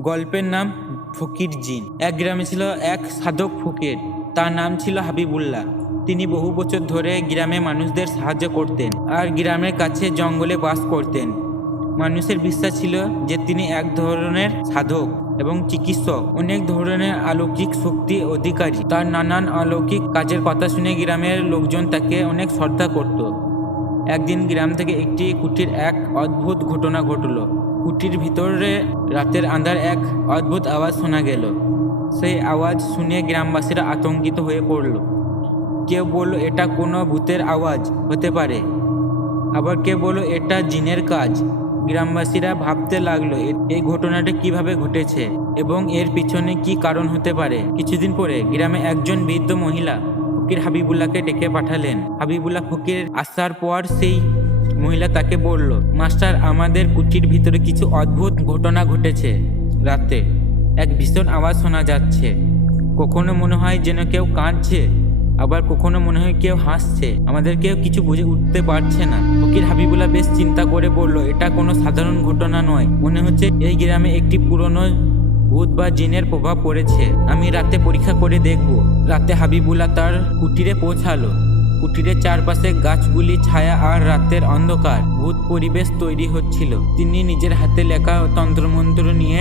গল্পের নাম ফকির জিন। এক গ্রামে ছিল এক সাধক ফকির। তার নাম ছিল হাবিবুল্লাহ। তিনি বহু বছর ধরে গ্রামে মানুষদের সাহায্য করতেন আর গ্রামের কাছে জঙ্গলে বাস করতেন। মানুষের বিশ্বাস ছিল যে তিনি এক ধরনের সাধক এবং চিকিৎসক। অনেক ধরনের অলৌকিক শক্তি অধিকারী। তার নানান অলৌকিক কাজের কথা শুনে গ্রামের লোকজন তাকে অনেক শ্রদ্ধা করত। একদিন গ্রাম থেকে একটি কুটির এক অদ্ভুত ঘটনা ঘটলো। কুটির ভিতরে রাতের আন্ধার এক অদ্ভুত আওয়াজ শোনা গেল। সেই আওয়াজ শুনে গ্রামবাসীরা আতঙ্কিত হয়ে পড়ল। কেউ বলল, এটা কোনো ভূতের আওয়াজ, হতে পারে। আবার কেউ বলল, এটা জিনের কাজ। গ্রামবাসীরা ভাবতে লাগল এই ঘটনাটা কীভাবে ঘটেছে এবং এর পিছনে কি কারণ হতে পারে? কিছুদিন পরে গ্রামে একজন বৃদ্ধ মহিলা ফকির হাবিবুল্লাহকে ডেকে পাঠালেন। হাবিবুল্লাহ ফকির আসার পর সেই মহিলা তাকে বলল, মাস্টার, আমাদের কুটির ভিতরে কিছু অদ্ভুত ঘটনা ঘটেছে রাতে। এক ভীষণ আওয়াজ শোনা যাচ্ছে। কখনো মনে হয় যেন কেউ কাঁদছে, আবার কখনো মনে হয় কেউ হাসছে। আমাদের কেউ কিছু বুঝে উঠতে পারছে না। ফকির হাবিবুল্লাহ বেশ চিন্তা করে বলল, এটা কোনো সাধারণ ঘটনা নয়। মনে হচ্ছে এই গ্রামে একটি পুরনো ভূত বা জিনের প্রভাব পড়েছে। আমি রাতে পরীক্ষা করে দেখব। রাতে হাবিবুল্লাহ তার কুটিরে পৌঁছালো। কুটিরের চারপাশে গাছগুলি, ছায়া আর রাতের অন্ধকার, ভূত পরিবেশ তৈরি হচ্ছিল। তিনি নিজের হাতে লেখা তন্ত্রমন্ত্র নিয়ে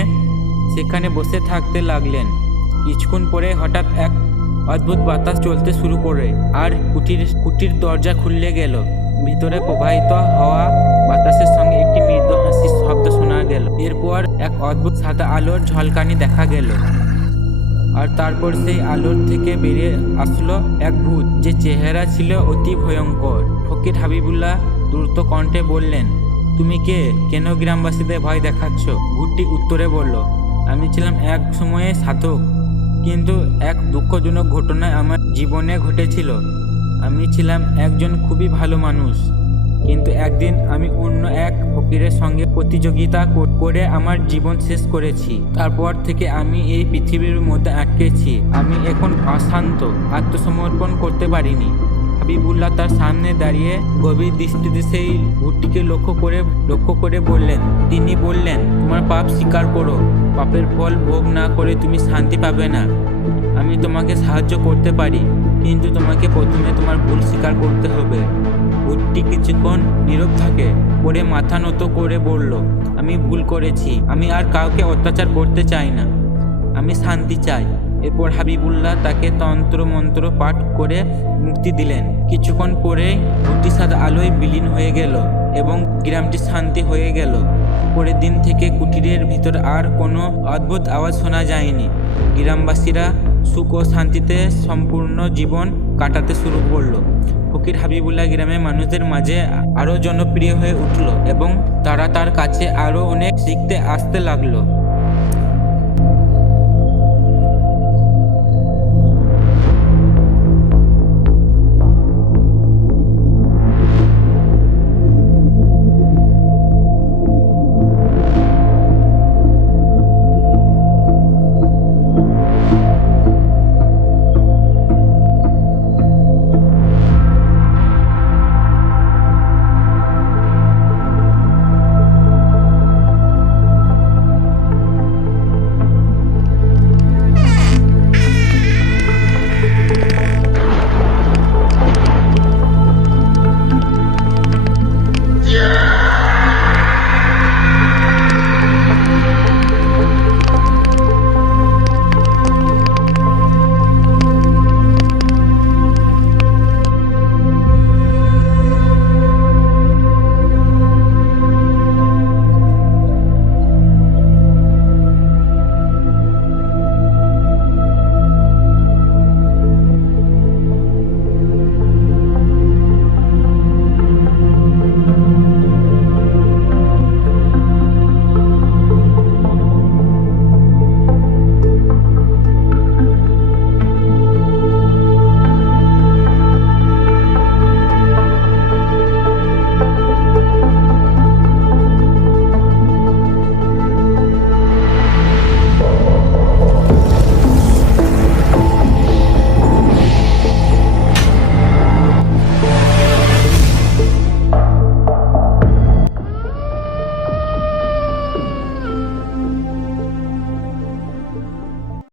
সেখানে বসে থাকতে লাগলেন। কিছুক্ষণ পরে হঠাৎ এক অদ্ভুত বাতাস চলতে শুরু করে আর কুটির কুটির দরজা খুললে গেল। ভিতরে প্রবাহিত হওয়া বাতাসের সঙ্গে একটি মৃদু হাসির শব্দ শোনা গেল। এরপর এক অদ্ভুত সাদা আলোর ঝলকানি দেখা গেল। আর তারপর সেই আলোর থেকে বেরিয়ে আসলো এক ভূত। যে চেহারা ছিল অতি ভয়ঙ্কর। ফকির হাবিবুল্লাহ দ্রুত কণ্ঠে বললেন, তুমি কে? কেন গ্রামবাসীদের ভয় দেখাচ্ছ? ভূতটি উত্তরে বলল, আমি ছিলাম এক সময়ে সাধক, কিন্তু এক দুঃখজনক ঘটনা আমার জীবনে ঘটেছিল। আমি ছিলাম একজন খুবই ভালো মানুষ। কিন্তু একদিন আমি অন্য এক ফকিরের সঙ্গে প্রতিযোগিতা কর- আমার জীবন শেষ করেছি। তারপর থেকে আমি এই পৃথিবীর মধ্যে আটকেছি। আমি এখন অশান্ত, আত্মসমর্পণ করতে পারিনি। হাবিবুল্লাহ তার সামনে দাঁড়িয়ে গভীর দৃষ্টিতে সেই ভূতটিকে লক্ষ্য করে লক্ষ্য করে বললেন, তিনি বললেন, তোমার পাপ স্বীকার করো। পাপের ফল ভোগ না করে তুমি শান্তি পাবে না। আমি তোমাকে সাহায্য করতে পারি, কিন্তু তোমাকে প্রথমে তোমার ভুল স্বীকার করতে হবে। ভূতটি কিছুক্ষণ নীরব থাকে, পরে মাথা নত করে বলল, আমি ভুল করেছি, আমি আর কাউকে অত্যাচার করতে চাই না। আমি শান্তি চাই। এরপর হাবিবুল্লাহ তাকে তন্ত্র মন্ত্র পাঠ করে মুক্তি দিলেন। কিছুক্ষণ পরে ভূতটি সাদা আলোয় বিলীন হয়ে গেল এবং গ্রামটি শান্তি হয়ে গেল। পরের দিন থেকে কুটিরের ভিতর আর কোনো অদ্ভুত আওয়াজ শোনা যায়নি। গ্রামবাসীরা সুখ ও শান্তিতে সম্পূর্ণ জীবন কাটাতে শুরু করল। ফকির হাবিবুল্লাহ গ্রামের মানুষদের মাঝে আরও জনপ্রিয় হয়ে উঠল এবং তারা তার কাছে আরও অনেক শিখতে আসতে লাগল।